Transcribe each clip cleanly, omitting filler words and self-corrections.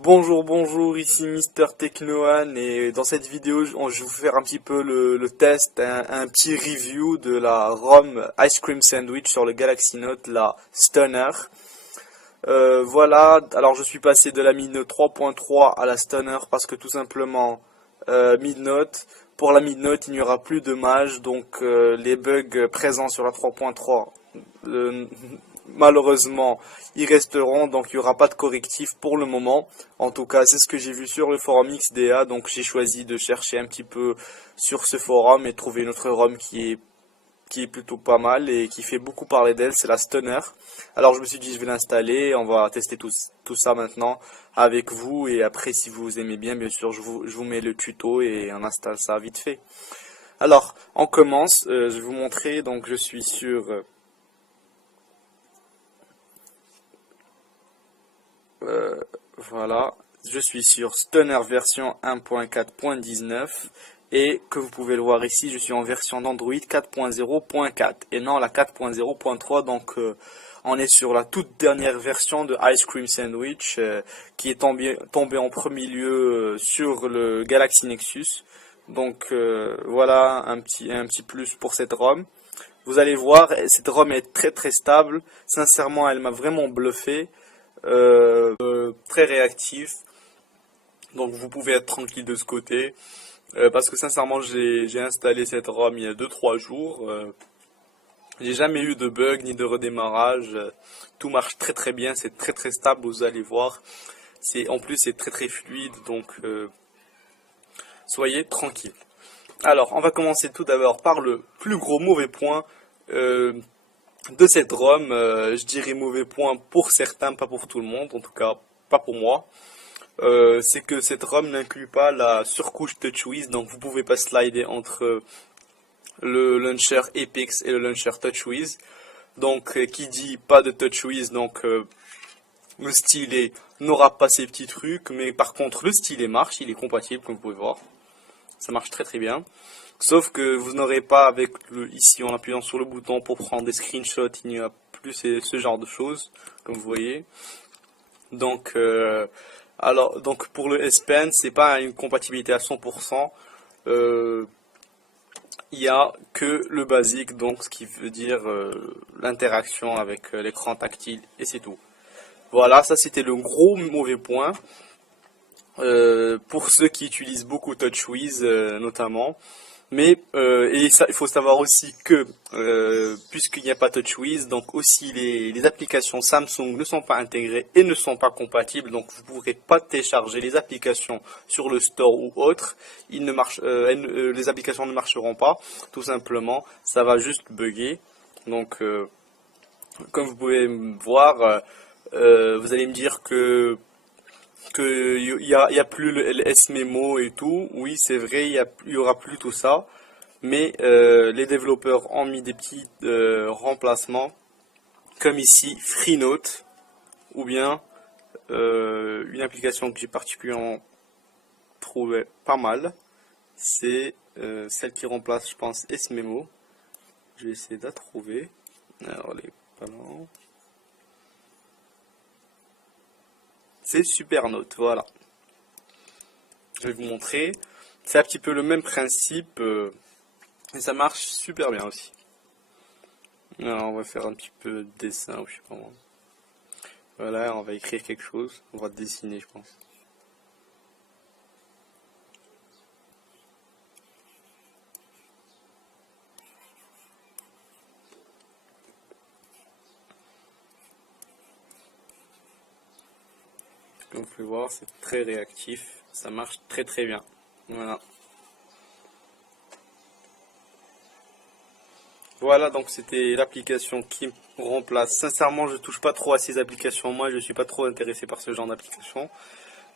Bonjour, bonjour, ici Mister Technoan et dans cette vidéo je vais vous faire un petit peu le test, un petit review de la ROM Ice Cream Sandwich sur le Galaxy Note, la Stunner. Voilà, alors je suis passé de la Midnote 3.3 à la Stunner parce que tout simplement Midnote, pour la Midnote il n'y aura plus de mage, donc les bugs présents sur la 3.3 malheureusement ils resteront, donc il n'y aura pas de correctif pour le moment. En tout cas c'est ce que j'ai vu sur le forum XDA, donc j'ai choisi de chercher un petit peu sur ce forum et trouver une autre ROM qui est plutôt pas mal et qui fait beaucoup parler d'elle, c'est la Stunner. Alors je me suis dit je vais l'installer, on va tester tout ça maintenant avec vous, et après si vous aimez bien sûr je vous mets le tuto et on installe ça vite fait. Alors on commence, je vais vous montrer, donc je suis sur voilà, je suis sur Stunner version 1.4.19 et que vous pouvez le voir ici, je suis en version d'Android 4.0.4 et non la 4.0.3, donc on est sur la toute dernière version de Ice Cream Sandwich qui est tombée en premier lieu sur le Galaxy Nexus. Donc voilà un petit plus pour cette ROM. Vous allez voir, cette ROM est très stable, sincèrement elle m'a vraiment bluffé. Très réactif, donc vous pouvez être tranquille de ce côté, parce que sincèrement j'ai installé cette ROM il y a 2-3 jours, j'ai jamais eu de bug ni de redémarrage, tout marche très bien, c'est très stable, vous allez voir, en plus c'est très fluide, donc soyez tranquille. Alors on va commencer tout d'abord par le plus gros mauvais point de cette ROM. Je dirais mauvais point pour certains, pas pour tout le monde, en tout cas pas pour moi. C'est que cette ROM n'inclut pas la surcouche TouchWiz, donc vous pouvez pas slider entre le launcher Epix et le launcher TouchWiz. Donc qui dit pas de TouchWiz, donc le stylet n'aura pas ces petits trucs, mais par contre le stylet marche, il est compatible comme vous pouvez voir. Ça marche très bien. Sauf que vous n'aurez pas avec ici en appuyant sur le bouton pour prendre des screenshots, il n'y a plus ce genre de choses, comme vous voyez. Donc, donc pour le S Pen, c'est pas une compatibilité à 100%. Il n'y a que le basique, donc ce qui veut dire l'interaction avec l'écran tactile, et c'est tout. Voilà, ça c'était le gros mauvais point. Pour ceux qui utilisent beaucoup TouchWiz notamment. Mais il faut savoir aussi que puisqu'il n'y a pas TouchWiz, donc aussi les applications Samsung ne sont pas intégrées et ne sont pas compatibles, donc vous ne pourrez pas télécharger les applications sur le store ou autre. Les applications ne marcheront pas, tout simplement, ça va juste bugger. Donc comme vous pouvez voir, vous allez me dire qu'il y a plus le S-Memo et tout. Oui, c'est vrai, il y aura plus tout ça. Mais les développeurs ont mis des petits remplacements, comme ici FreeNote, ou bien une application que j'ai particulièrement trouvé pas mal. C'est celle qui remplace, je pense, S-Memo. Je vais essayer de la trouver. Alors, elle est pas là. C'est Supernote, voilà. Je vais vous montrer. C'est un petit peu le même principe et ça marche super bien aussi. Alors on va faire un petit peu de dessin, je sais pas moi. Voilà, on va écrire quelque chose. On va dessiner, je pense. Comme vous pouvez voir, c'est très réactif. Ça marche très bien. Voilà. Voilà, donc c'était l'application qui remplace. Sincèrement, je touche pas trop à ces applications. Moi, je suis pas trop intéressé par ce genre d'application.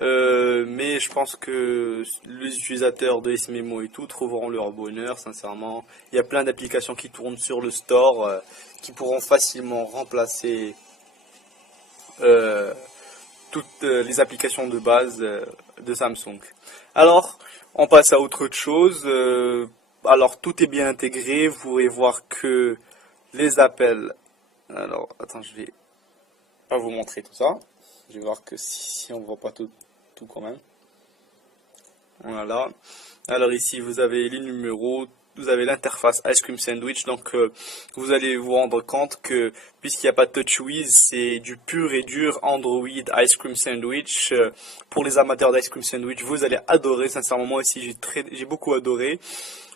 Mais je pense que les utilisateurs de S-Memo et tout trouveront leur bonheur, sincèrement. Il y a plein d'applications qui tournent sur le store qui pourront facilement remplacer toutes les applications de base de Samsung. Alors, on passe à autre chose. Alors, tout est bien intégré. Vous pourrez voir que les appels... Alors, attends, je vais pas vous montrer tout ça. Je vais voir que si on voit pas tout quand même. Voilà. Alors ici, vous avez les numéros, vous avez l'interface Ice Cream Sandwich. Donc, vous allez vous rendre compte que puisqu'il n'y a pas de TouchWiz, c'est du pur et dur Android Ice Cream Sandwich. Pour les amateurs d'Ice Cream Sandwich, vous allez adorer. Sincèrement, moi aussi, j'ai beaucoup adoré.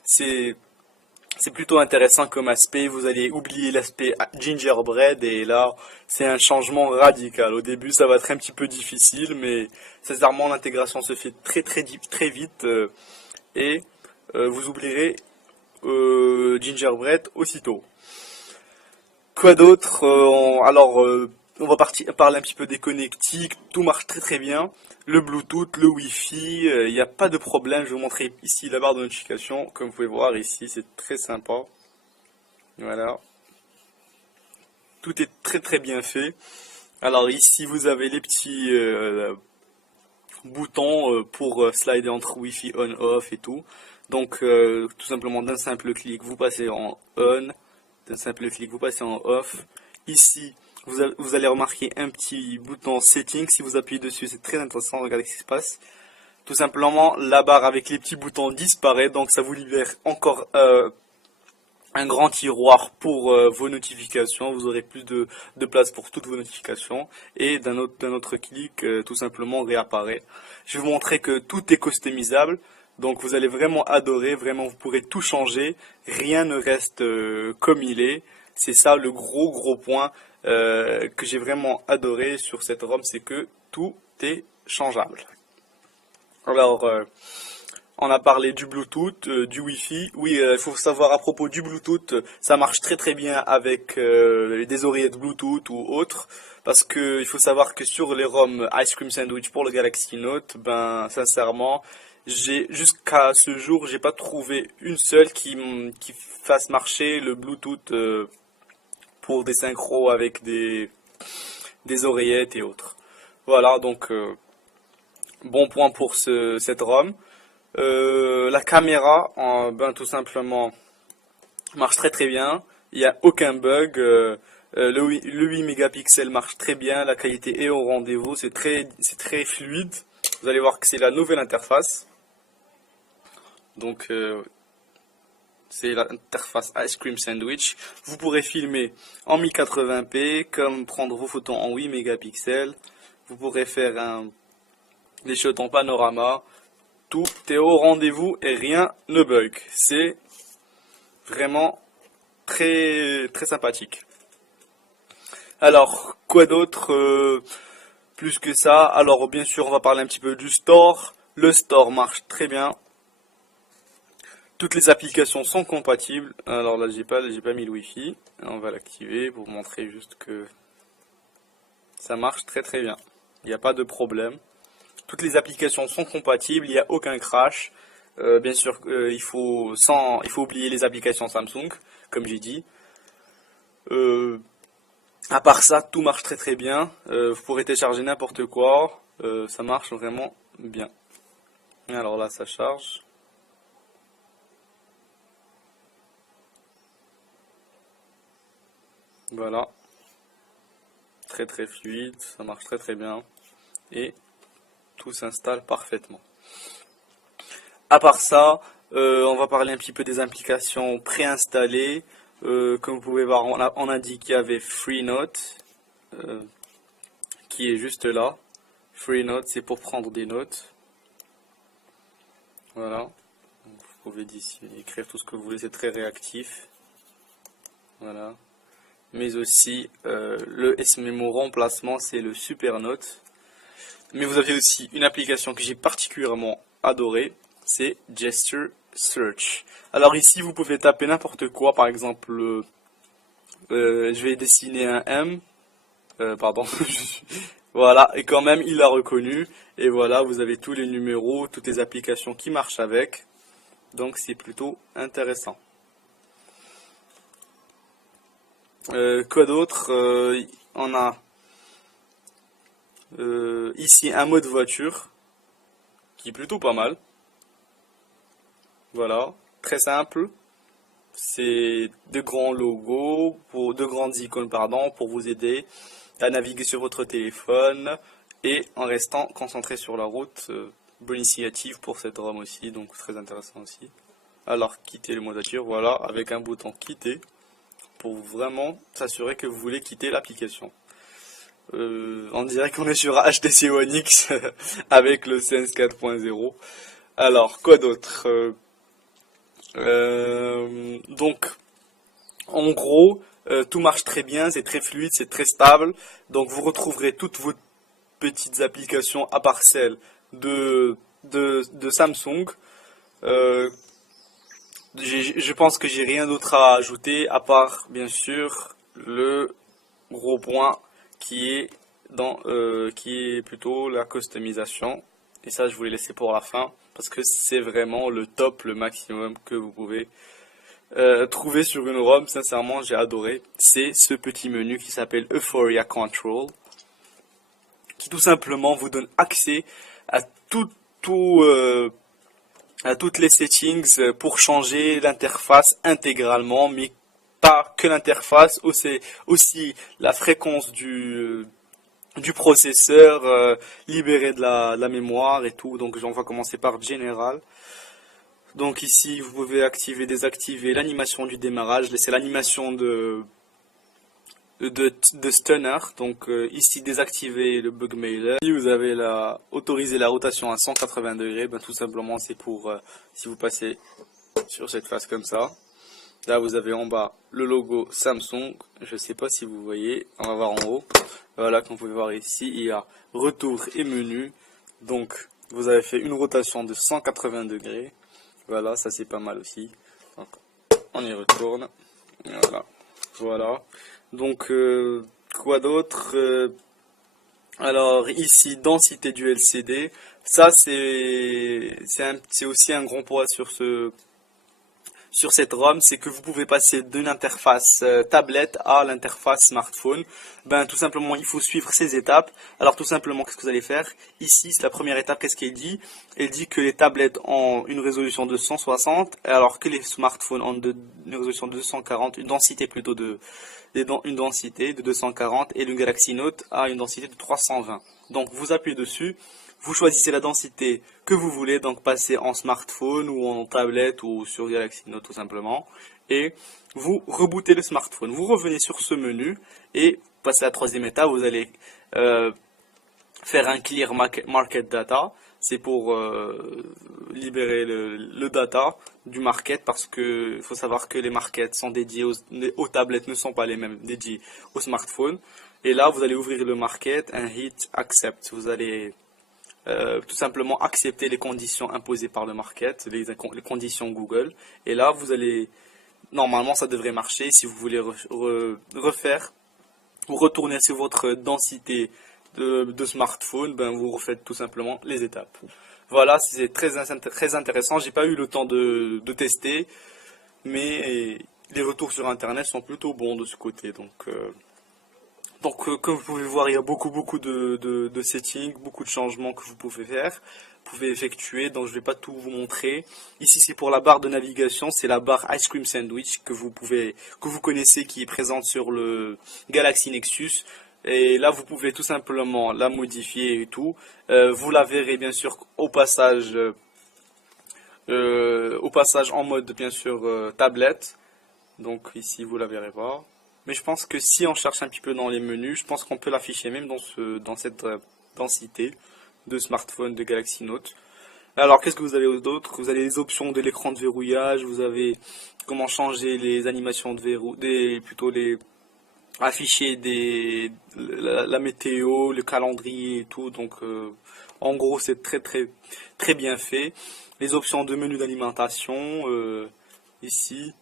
C'est plutôt intéressant comme aspect. Vous allez oublier l'aspect gingerbread et là, c'est un changement radical. Au début, ça va être un petit peu difficile, mais sincèrement, l'intégration se fait très vite et vous oublierez gingerbread aussitôt. Quoi d'autre on va parler un petit peu des connectiques. Tout marche très bien. Le Bluetooth, le Wi-Fi, il n'y a pas de problème. Je vais vous montrer ici la barre de notification. Comme vous pouvez voir ici, c'est très sympa. Voilà. Tout est très bien fait. Alors ici, vous avez les petits boutons pour slider entre Wi-Fi on-off et tout. Donc, tout simplement d'un simple clic, vous passez en on. D'un simple clic, vous passez en off. Ici, vous allez remarquer un petit bouton setting. Si vous appuyez dessus, c'est très intéressant. Regardez ce qui se passe. Tout simplement, la barre avec les petits boutons disparaît. Donc, ça vous libère encore un grand tiroir pour vos notifications. Vous aurez plus de place pour toutes vos notifications. Et d'un autre clic, tout simplement réapparaît. Je vais vous montrer que tout est customisable. Donc vous allez vraiment adorer, vraiment vous pourrez tout changer, rien ne reste comme il est. C'est ça le gros point que j'ai vraiment adoré sur cette ROM, c'est que tout est changeable. Alors, on a parlé du Bluetooth, du Wi-Fi. Oui, il faut savoir à propos du Bluetooth, ça marche très bien avec des oreillettes Bluetooth ou autres. Parce que il faut savoir que sur les ROM Ice Cream Sandwich pour le Galaxy Note, ben sincèrement, jusqu'à ce jour, j'ai pas trouvé une seule qui fasse marcher le Bluetooth pour des synchros avec des oreillettes et autres. Voilà, donc bon point pour cette ROM. La caméra, ben tout simplement, marche très bien. Il n'y a aucun bug. Le 8 mégapixels marche très bien. La qualité est au rendez-vous. C'est très fluide. Vous allez voir que c'est la nouvelle interface. Donc, c'est l'interface Ice Cream Sandwich. Vous pourrez filmer en 1080p, comme prendre vos photos en 8 mégapixels. Vous pourrez faire des shots en panorama. Tout est au rendez-vous et rien ne bug. C'est vraiment très sympathique. Alors, quoi d'autre plus que ça? Alors, bien sûr, on va parler un petit peu du store. Le store marche très bien. Toutes les applications sont compatibles. Alors là, j'ai pas mis le Wi-Fi. On va l'activer pour vous montrer juste que ça marche très bien. Il n'y a pas de problème. Toutes les applications sont compatibles. Il n'y a aucun crash. Bien sûr, il faut oublier les applications Samsung, comme j'ai dit. À part ça, tout marche très bien. Vous pourrez télécharger n'importe quoi. Ça marche vraiment bien. Alors là, ça charge. Voilà. Très fluide. Ça marche très bien. Et tout s'installe parfaitement. À part ça, on va parler un petit peu des applications préinstallées. Comme vous pouvez voir, on a dit qu'il y avait FreeNote, qui est juste là. FreeNote, c'est pour prendre des notes. Voilà. Vous pouvez d'ici écrire tout ce que vous voulez, c'est très réactif. Voilà. Mais aussi, le S-Memo remplacement, c'est le SuperNote. Mais vous avez aussi une application que j'ai particulièrement adorée, c'est Gesture Search. Alors ici, vous pouvez taper n'importe quoi, par exemple, je vais dessiner un M, pardon, voilà, et quand même, il l'a reconnu, et voilà, vous avez tous les numéros, toutes les applications qui marchent avec, donc c'est plutôt intéressant. Quoi d'autre? On a ici un mode voiture qui est plutôt pas mal. Voilà, très simple. C'est de grands logos, de grandes icônes pardon, pour vous aider à naviguer sur votre téléphone. et en restant concentré sur la route. Bonne initiative pour cette ROM aussi, donc très intéressant aussi. Alors quitter le mode aventure, voilà, avec un bouton quitter pour vraiment s'assurer que vous voulez quitter l'application. On dirait qu'on est sur HTC One X avec le Sense 4.0. Alors quoi d'autre? Donc en gros tout marche très bien, c'est très fluide, c'est très stable. Donc vous retrouverez toutes vos petites applications à part celles de Samsung. Je pense que j'ai rien d'autre à ajouter à part bien sûr le gros point qui est plutôt la customisation. Et ça je vous l'ai laissé pour la fin parce que c'est vraiment le top, le maximum que vous pouvez trouver sur une ROM. Sincèrement j'ai adoré. C'est ce petit menu qui s'appelle Euphoria Control, qui tout simplement vous donne accès à à toutes les settings pour changer l'interface intégralement, mais pas que l'interface, aussi la fréquence du processeur, libérer de la mémoire et tout. Donc on va commencer par General. Donc ici vous pouvez activer, désactiver l'animation du démarrage, laisser l'animation de stunner. Donc ici désactiver le bug mailer. Si vous avez autoriser la rotation à 180 degrés, ben, tout simplement c'est pour si vous passez sur cette face comme ça. Là vous avez en bas le logo Samsung, je sais pas si vous voyez, on va voir en haut. Voilà, comme vous pouvez voir ici, il y a retour et menu. Donc vous avez fait une rotation de 180 degrés. Voilà, ça c'est pas mal aussi. Donc, on y retourne. Voilà. Donc quoi d'autre? Alors ici densité du LCD. Ça c'est aussi un grand point sur cette ROM, c'est que vous pouvez passer d'une interface tablette à l'interface smartphone. Ben tout simplement il faut suivre ces étapes. Alors tout simplement qu'est-ce que vous allez faire? Ici c'est la première étape, qu'est-ce qu'elle dit? Elle dit que les tablettes ont une résolution de 160 alors que les smartphones ont une résolution de 240, une densité plutôt une densité de 240, et le Galaxy Note a une densité de 320. Donc vous appuyez dessus. Vous choisissez la densité que vous voulez, donc passer en smartphone ou en tablette ou sur Galaxy Note tout simplement. Et vous rebootez le smartphone. Vous revenez sur ce menu et passez à la troisième étape. Vous allez faire un clear market data. C'est pour libérer le data du market, parce que il faut savoir que les markets sont dédiés aux tablettes, ne sont pas les mêmes dédiés aux smartphones. Et là, vous allez ouvrir le market, un hit accept. Vous allez tout simplement accepter les conditions imposées par le market, les conditions Google. Et là, vous allez, normalement, ça devrait marcher. Si vous voulez refaire ou retourner sur votre densité de smartphone, ben vous refaites tout simplement les étapes. Voilà, c'est très intéressant. J'ai pas eu le temps de tester, mais les retours sur internet sont plutôt bons de ce côté. Donc, comme vous pouvez voir, il y a beaucoup de settings, beaucoup de changements que vous pouvez faire, vous pouvez effectuer. Donc, je ne vais pas tout vous montrer. Ici, c'est pour la barre de navigation, c'est la barre Ice Cream Sandwich que vous connaissez, qui est présente sur le Galaxy Nexus. Et là, vous pouvez tout simplement la modifier et tout. Vous la verrez bien sûr au passage en mode bien sûr tablette. Donc ici, vous la verrez pas. Mais je pense que si on cherche un petit peu dans les menus, je pense qu'on peut l'afficher même dans cette densité de smartphone de Galaxy Note. Alors qu'est-ce que vous avez d'autre? Vous avez les options de l'écran de verrouillage, vous avez comment changer les animations de verrou, afficher la météo, le calendrier et tout. Donc en gros c'est très bien fait. Les options de menu d'alimentation ici.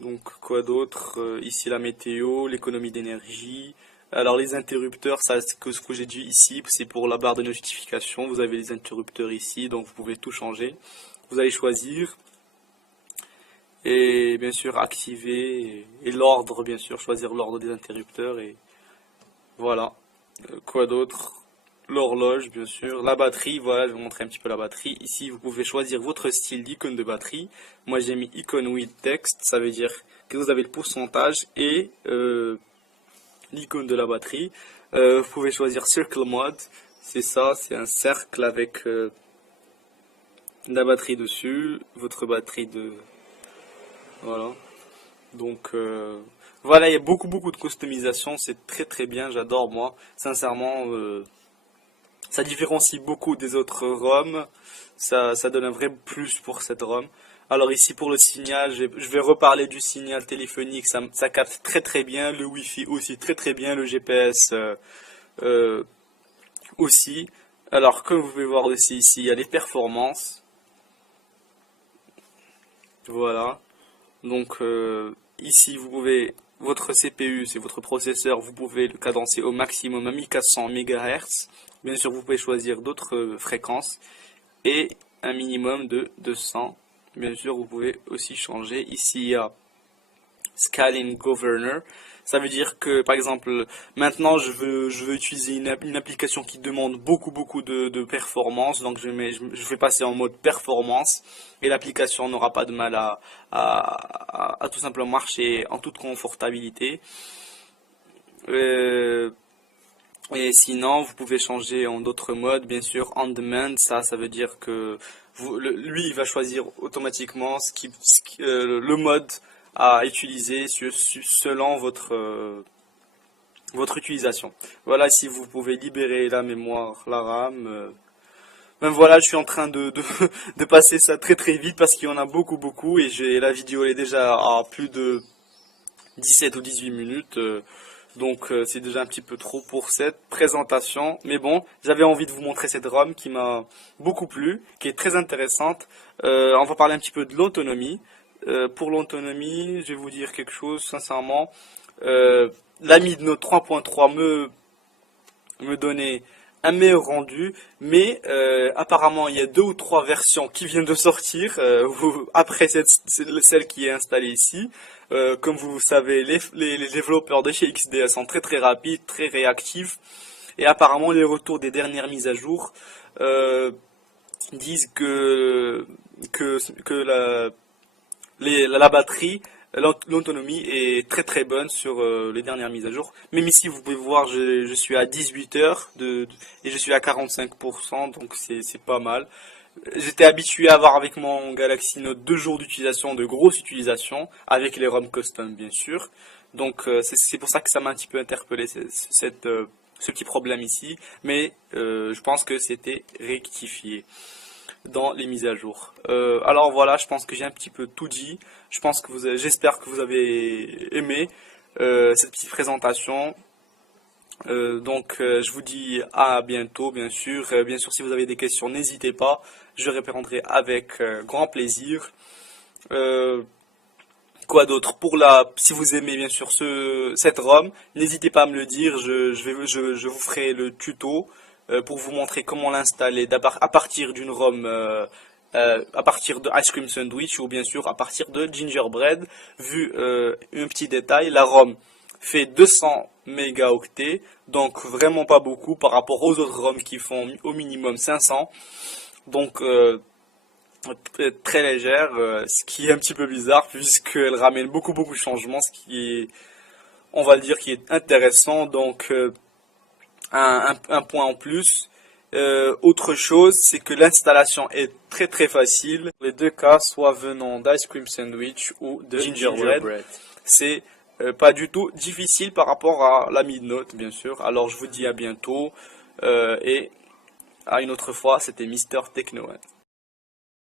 Donc quoi d'autre? Ici la météo, l'économie d'énergie. Alors les interrupteurs, ça ce que j'ai dit ici, c'est pour la barre de notification. Vous avez les interrupteurs ici, donc vous pouvez tout changer. Vous allez choisir et bien sûr activer, et l'ordre, bien sûr choisir l'ordre des interrupteurs. Et voilà. Quoi d'autre? L'horloge, bien sûr, la batterie. Voilà, je vais vous montrer un petit peu la batterie. Ici, vous pouvez choisir votre style d'icône de batterie. Moi, j'ai mis icône with text, ça veut dire que vous avez le pourcentage et l'icône de la batterie. Vous pouvez choisir circle mode, C'est ça, c'est un cercle avec la batterie dessus, votre batterie de... Voilà. Donc voilà, il y a beaucoup de customisation, c'est très bien, j'adore moi. Sincèrement, ça différencie beaucoup des autres ROM, ça donne un vrai plus pour cette ROM. Alors ici pour le signal, je vais reparler du signal téléphonique, ça capte très bien, le Wi-Fi aussi très bien, le GPS euh, aussi. Alors comme vous pouvez voir aussi ici, il y a les performances. Voilà. Donc ici vous pouvez, votre CPU, c'est votre processeur, vous pouvez le cadencer au maximum à 1400 MHz. Bien sûr vous pouvez choisir d'autres fréquences et un minimum de 200. Bien sûr vous pouvez aussi changer. Ici il y a Scaling Governor. Ça veut dire que, par exemple, maintenant je veux utiliser une application qui demande beaucoup de performance. Donc je vais passer en mode performance et l'application n'aura pas de mal à tout simplement marcher en toute confortabilité. Et sinon, vous pouvez changer en d'autres modes, bien sûr, on demand. Ça veut dire que lui, il va choisir automatiquement le mode à utiliser selon votre utilisation. Voilà, si vous pouvez libérer la mémoire, la RAM. Ben voilà, je suis en train de passer ça très vite parce qu'il y en a beaucoup et la vidéo elle est déjà à plus de 17 ou 18 minutes. Donc c'est déjà un petit peu trop pour cette présentation. Mais bon, j'avais envie de vous montrer cette ROM qui m'a beaucoup plu, qui est très intéressante. On va parler un petit peu de l'autonomie. Pour l'autonomie, je vais vous dire quelque chose, sincèrement. La Midnote 3.3 me donnait un meilleur rendu, mais apparemment il y a 2 ou 3 versions qui viennent de sortir après celle qui est installée ici. Comme vous savez, les développeurs de chez XDA sont très rapides, très réactifs, et apparemment les retours des dernières mises à jour disent que la batterie, l'autonomie est très bonne sur les dernières mises à jour. Même ici, vous pouvez voir, je suis à 18 heures et je suis à 45%, donc c'est pas mal. J'étais habitué à avoir avec mon Galaxy Note 2 jours d'utilisation, de grosse utilisation, avec les ROM custom bien sûr. Donc c'est pour ça que ça m'a un petit peu interpellé ce petit problème ici. Mais je pense que c'était rectifié dans les mises à jour. Alors voilà, je pense que j'ai un petit peu tout dit. J'espère que vous avez aimé cette petite présentation. Je vous dis à bientôt, bien sûr. Bien sûr, si vous avez des questions, n'hésitez pas. Je répondrai avec grand plaisir. Quoi d'autre? Si vous aimez bien sûr cette ROM, n'hésitez pas à me le dire. Je vous ferai le tuto pour vous montrer comment l'installer à partir d'une ROM, à partir de Ice Cream Sandwich ou bien sûr à partir de Gingerbread. Vu un petit détail, la ROM fait 200 mégaoctets, donc vraiment pas beaucoup par rapport aux autres ROM qui font au minimum 500. Donc très légère, ce qui est un petit peu bizarre puisqu'elle ramène beaucoup de changements, ce qui est, on va le dire, qui est intéressant. Donc un point en plus. Autre chose, c'est que l'installation est très facile. Les deux cas, soit venant d'Ice Cream Sandwich ou de Gingerbread, c'est pas du tout difficile par rapport à la Midnote, bien sûr. Alors je vous dis à bientôt et à une autre fois. C'était Mister Techno.